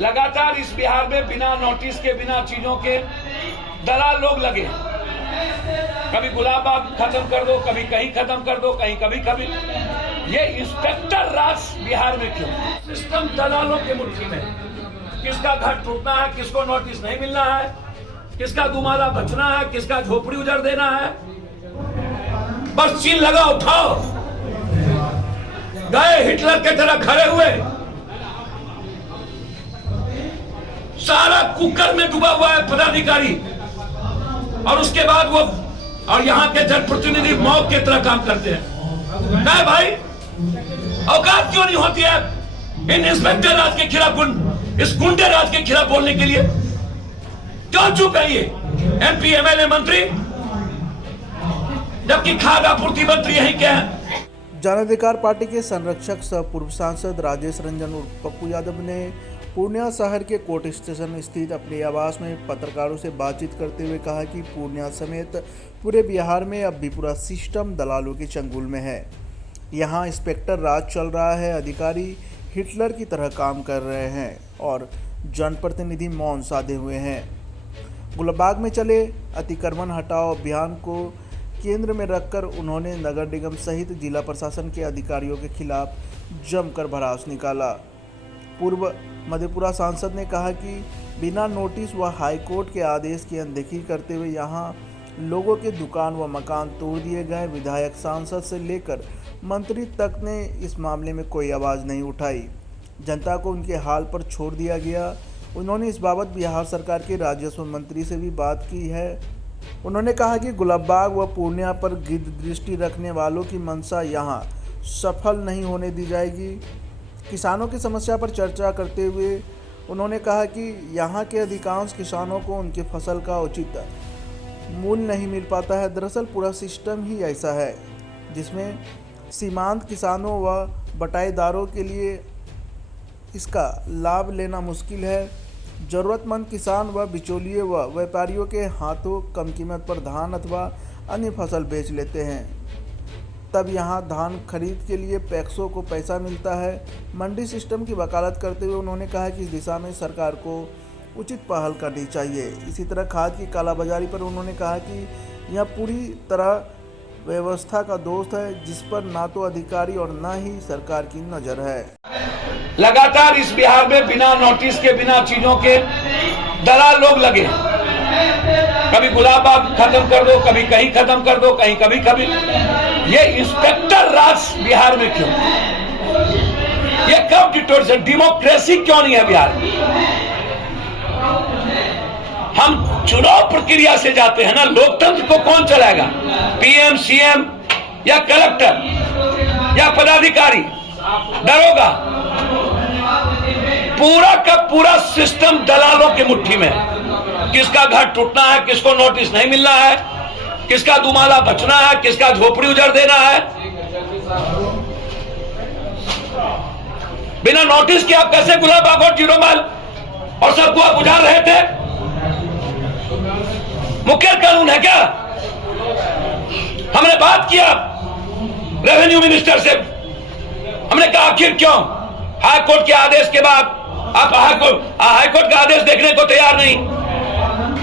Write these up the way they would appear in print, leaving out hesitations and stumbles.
लगातार इस बिहार में बिना नोटिस के, बिना चीजों के दलाल लोग लगे। कभी गुलाबबाग खत्म कर दो, कभी कहीं खत्म कर दो, कभी ये इंस्पेक्टर राज बिहार में क्यों? सिस्टम दलालों के मुट्ठी में। किसका घर टूटना है, किसको नोटिस नहीं मिलना है, किसका दुमाला बचना है, किसका झोपड़ी उजड़ देना है, बस चीन लगा उठाओ। गए हिटलर के तरह खड़े हुए, सारा कुकर में डूबा हुआ है पदाधिकारी, और उसके बाद वो और यहाँ के जनप्रतिनिधि मौत की तरह काम करते हैं। क्या भाई, औकात क्यों नहीं होती है इन इंस्पेक्टर राज के खिलाफ, इस गुंडे राज के खिलाफ बोलने के लिए? क्यों चुप है ये एमपी, एमएलए, मंत्री, जबकि खाद्य आपूर्ति मंत्री यही क्या है? जन अधिकार पार्टी के संरक्षक सह पूर्व सांसद राजेश रंजन उर्फ पप्पू यादव ने पूर्णिया शहर के कोर्ट स्टेशन स्थित अपने आवास में पत्रकारों से बातचीत करते हुए कहा कि पूर्णिया समेत पूरे बिहार में अब भी पूरा सिस्टम दलालों के चंगुल में है। यहाँ इंस्पेक्टर राज चल रहा है, अधिकारी हिटलर की तरह काम कर रहे हैं और जनप्रतिनिधि मौन साधे हुए हैं। गुलबाग में चले अतिक्रमण हटाओ अभियान को केंद्र में रखकर उन्होंने नगर निगम सहित जिला प्रशासन के अधिकारियों के खिलाफ जमकर भड़ास निकाला। पूर्व मधेपुरा सांसद ने कहा कि बिना नोटिस व हाईकोर्ट के आदेश की अनदेखी करते हुए यहां लोगों के दुकान व मकान तोड़ दिए गए। विधायक, सांसद से लेकर मंत्री तक ने इस मामले में कोई आवाज़ नहीं उठाई। जनता को उनके हाल पर छोड़ दिया गया। उन्होंने इस बाबत बिहार सरकार के राजस्व मंत्री से भी बात की है। उन्होंने कहा कि गुलाबबाग व पूर्णिया पर गिद्ध दृष्टि रखने वालों की मंशा यहां सफल नहीं होने दी जाएगी। किसानों की समस्या पर चर्चा करते हुए उन्होंने कहा कि यहाँ के अधिकांश किसानों को उनकी फसल का उचित मूल्य नहीं मिल पाता है। दरअसल पूरा सिस्टम ही ऐसा है जिसमें सीमांत किसानों व बटाईदारों के लिए इसका लाभ लेना मुश्किल है। ज़रूरतमंद किसान व बिचौलिए व व्यापारियों के हाथों कम कीमत पर धान अथवा अन्य फसल बेच लेते हैं, तब यहाँ धान खरीद के लिए पैक्सों को पैसा मिलता है। मंडी सिस्टम की वकालत करते हुए उन्होंने कहा कि इस दिशा में सरकार को उचित पहल करनी चाहिए। इसी तरह खाद की कालाबाजारी पर उन्होंने कहा कि यह पूरी तरह व्यवस्था का दोष है, जिस पर ना तो अधिकारी और न ही सरकार की नज़र है। लगातार इस बिहार में बिना नोटिस के, बिना चीजों के दलाल लोग लगे। कभी गुलाबबाग खत्म कर दो, कभी कहीं खत्म कर दो, कभी ये इंस्पेक्टर राज बिहार में क्यों? ये कब डिक्टेटरशिप, डेमोक्रेसी क्यों नहीं है बिहार में? हम चुनाव प्रक्रिया से जाते हैं ना, लोकतंत्र को कौन चलाएगा? पीएम, सीएम या कलेक्टर या पदाधिकारी, दरोगा? पूरा का पूरा सिस्टम दलालों की मुट्ठी में। किसका घर टूटना है, किसको नोटिस नहीं मिलना है, किसका दुमाला बचना है, किसका झोपड़ी उजड़ देना है, बिना नोटिस के आप कैसे गुलाबबाग और जीरोमाल और सबको आप उजाड़ रहे थे? मुख्य कानून है क्या? हमने बात किया रेवेन्यू मिनिस्टर से, हमने कहा आखिर क्यों हाईकोर्ट के आदेश के बाद आप हाईकोर्ट का आदेश देखने को तैयार नहीं?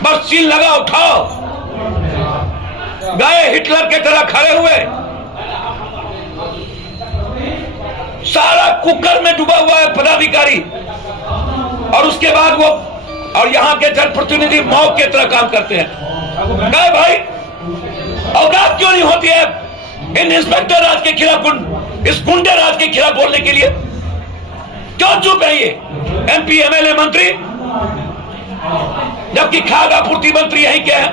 बस चीन लगा उठाओ। गए हिटलर के तरह खड़े हुए, सारा कुकर में डूबा हुआ है पदाधिकारी, और उसके बाद वो और यहाँ के जनप्रतिनिधि मौत की तरह काम करते हैं। क्या भाई, औकात क्यों नहीं होती है इन इंस्पेक्टर राज के खिलाफ, इस गुंडे राज के खिलाफ बोलने के लिए? क्यों चुप है ये एमपी, एमएलए, मंत्री, जबकि खाद्य आपूर्ति मंत्री यही क्या है?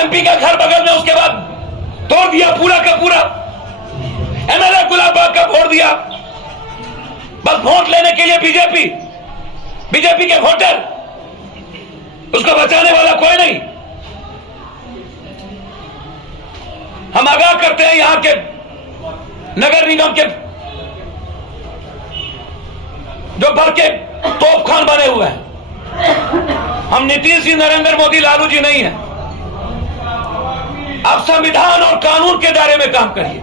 एमपी का घर बगल में, उसके बाद तोड़ दिया पूरा का पूरा। एमएलए गुलाबबाग का फोड़ दिया, बस वोट लेने के लिए। बीजेपी के वोटर, उसको बचाने वाला कोई नहीं। हम आगाह करते हैं यहाँ के नगर निगम के जो भर के तोपखान बने हुए हैं। हम नीतीश जी, नरेंद्र मोदी, लालू जी नहीं है। आप संविधान और कानून के दायरे में काम करिए,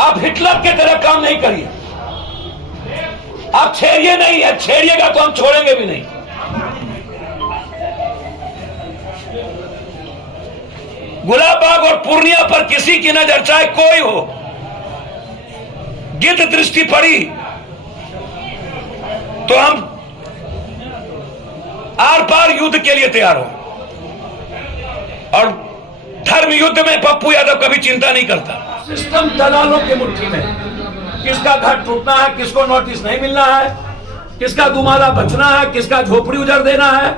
आप हिटलर के तरह काम नहीं करिए। आप छेड़िए नहीं है, छेड़िएगा तो हम छोड़ेंगे भी नहीं। गुलाब बाग और पूर्णिया पर किसी की नजर चाहे कोई हो, गिद्ध दृष्टि पड़ी तो हम आर पार युद्ध के लिए तैयार हो। और धर्म युद्ध में पप्पू यादव कभी चिंता नहीं करता। सिस्टम दलालों की मुट्ठी में, किसका घर टूटना है, किसको नोटिस नहीं मिलना है, किसका दुमाला बचना है, किसका झोपड़ी उजड़ देना है,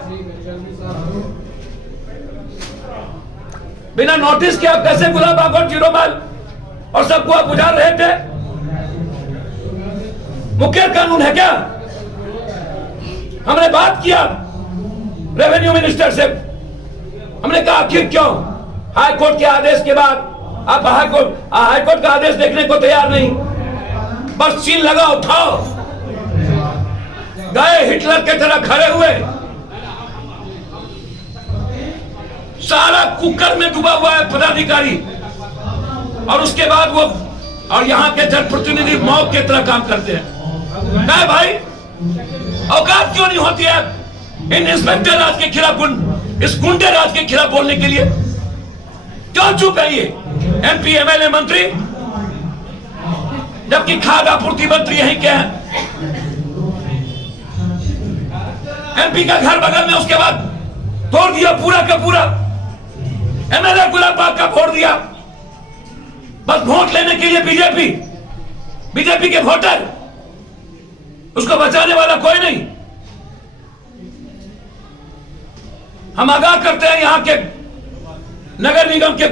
बिना नोटिस के आप कैसे गुलाब बाग और जीरो माइल और सबको आप उजाड़ रहे थे? मुखिया कानून है क्या? हमने बात किया रेवेन्यू मिनिस्टर से, हमने कहा आखिर क्यों हाई कोर्ट के आदेश के बाद आप हाई कोर्ट का आदेश देखने को तैयार नहीं? बस सील लगाओ, उठाओ, गए हिटलर के तरह खड़े हुए, सारा कुकर में डूबा हुआ है पदाधिकारी, और उसके बाद वो और यहाँ के जनप्रतिनिधि मौत की तरह काम करते हैं। नहीं भाई, औकात क्यों नहीं होती है इन इंस्पेक्टर राज के खिलाफ, इस गुंडे राज के खिलाफ बोलने के लिए? क्यों चुप है ये एमपी एमएलए मंत्री, जबकि खाद्य आपूर्ति मंत्री यहीं के हैं? एमपी का घर बगल में, उसके बाद तोड़ दिया पूरा का पूरा। एमएलए गुलाब बाग का फोड़ दिया, बस वोट लेने के लिए। बीजेपी के वोटर, उसको बचाने वाला कोई नहीं। हम आगाह करते हैं यहां के नगर निगम के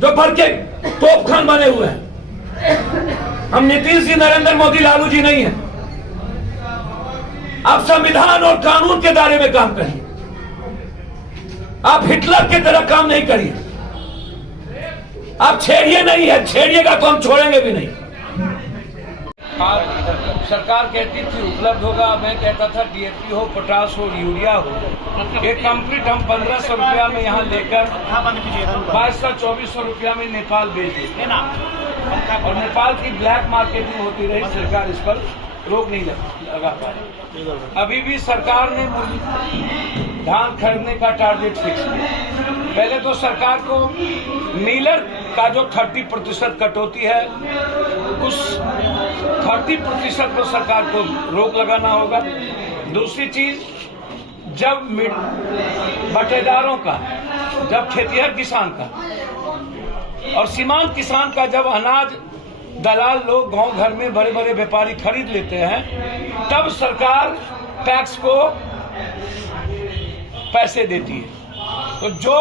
जो भर के तोपखान बने हुए हैं। हम नीतीश जी, नरेंद्र मोदी, लालू जी नहीं हैं। आप संविधान और कानून के दायरे में काम करिए, आप हिटलर की तरह काम नहीं करिए। आप छेड़िए नहीं है, छेड़िएगा तो हम छोड़ेंगे भी नहीं। सरकार कहती थी उपलब्ध होगा, मैं कहता था डीएपी हो, पोटास हो, यूरिया हो, ये कंप्लीट हम 1500 रुपया में यहाँ लेकर 2200-2400 रुपया में नेपाल भेज देते, और नेपाल की ब्लैक मार्केटिंग होती रही। सरकार इस पर रोक नहीं लगा पाई। अभी भी सरकार ने धान खरीदने का टारगेट फिक्स किया। पहले तो सरकार को नीलर का जो 30% कटौती है, उस 30% पर सरकार को रोक लगाना होगा। दूसरी चीज, जब बटेदारों का, जब खेतिहर किसान का और सीमांत किसान का जब अनाज दलाल लोग गांव घर में बड़े बड़े व्यापारी खरीद लेते हैं, तब सरकार टैक्स को पैसे देती है। तो जो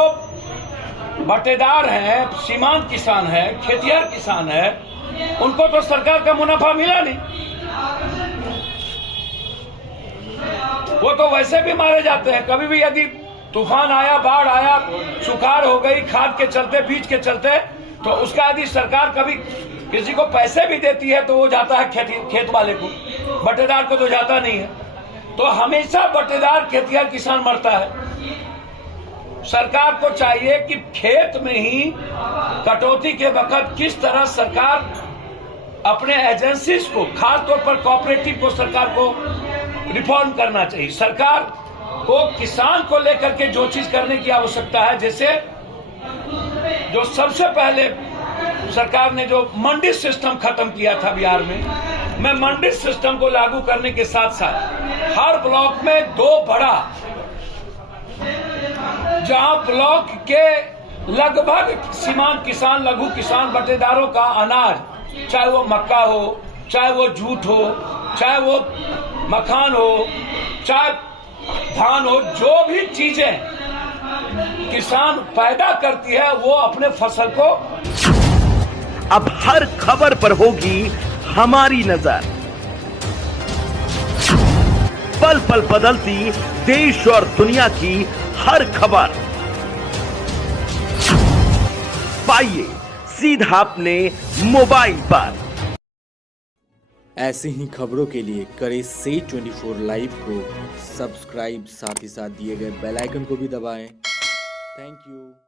बटेदार हैं, सीमांत किसान है, खेतिहर किसान है, उनको तो सरकार का मुनाफा मिला नहीं। वो तो वैसे भी मारे जाते हैं। कभी भी यदि तूफान आया, बाढ़ आया, सुखाड़ हो गई, खाद के चलते, बीज के चलते, तो उसका यदि सरकार कभी किसी को पैसे भी देती है तो वो जाता है खेत वाले को, बटेदार को तो जाता नहीं है। तो हमेशा बटेदार खेतिहर किसान मरता है। सरकार को चाहिए कि खेत में ही कटौती के वक्त किस तरह सरकार अपने एजेंसीज को, खासतौर पर कोऑपरेटिव को, सरकार को रिफॉर्म करना चाहिए। सरकार को किसान को लेकर के जो चीज करने की आवश्यकता है, जैसे जो सबसे पहले सरकार ने जो मंडी सिस्टम खत्म किया था बिहार में, मैं मंडी सिस्टम को लागू करने के साथ साथ हर ब्लॉक में 2 बड़ा, जहां ब्लॉक के लगभग सीमांत किसान, लघु किसान, बटेदारों का अनाज, चाहे वो मक्का हो, चाहे वो जूट हो, चाहे वो मखान हो, चाहे धान हो, जो भी चीजें किसान पैदा करती है, वो अपने फसल को। अब हर खबर पर होगी हमारी नजर। पल पल बदलती देश और दुनिया की हर खबर पाइए सीधा अपने मोबाइल पर। ऐसे ही खबरों के लिए करें से 24 लाइव को सब्सक्राइब, साथ ही साथ दिए गए बेल आइकन को भी दबाएं। Thank you.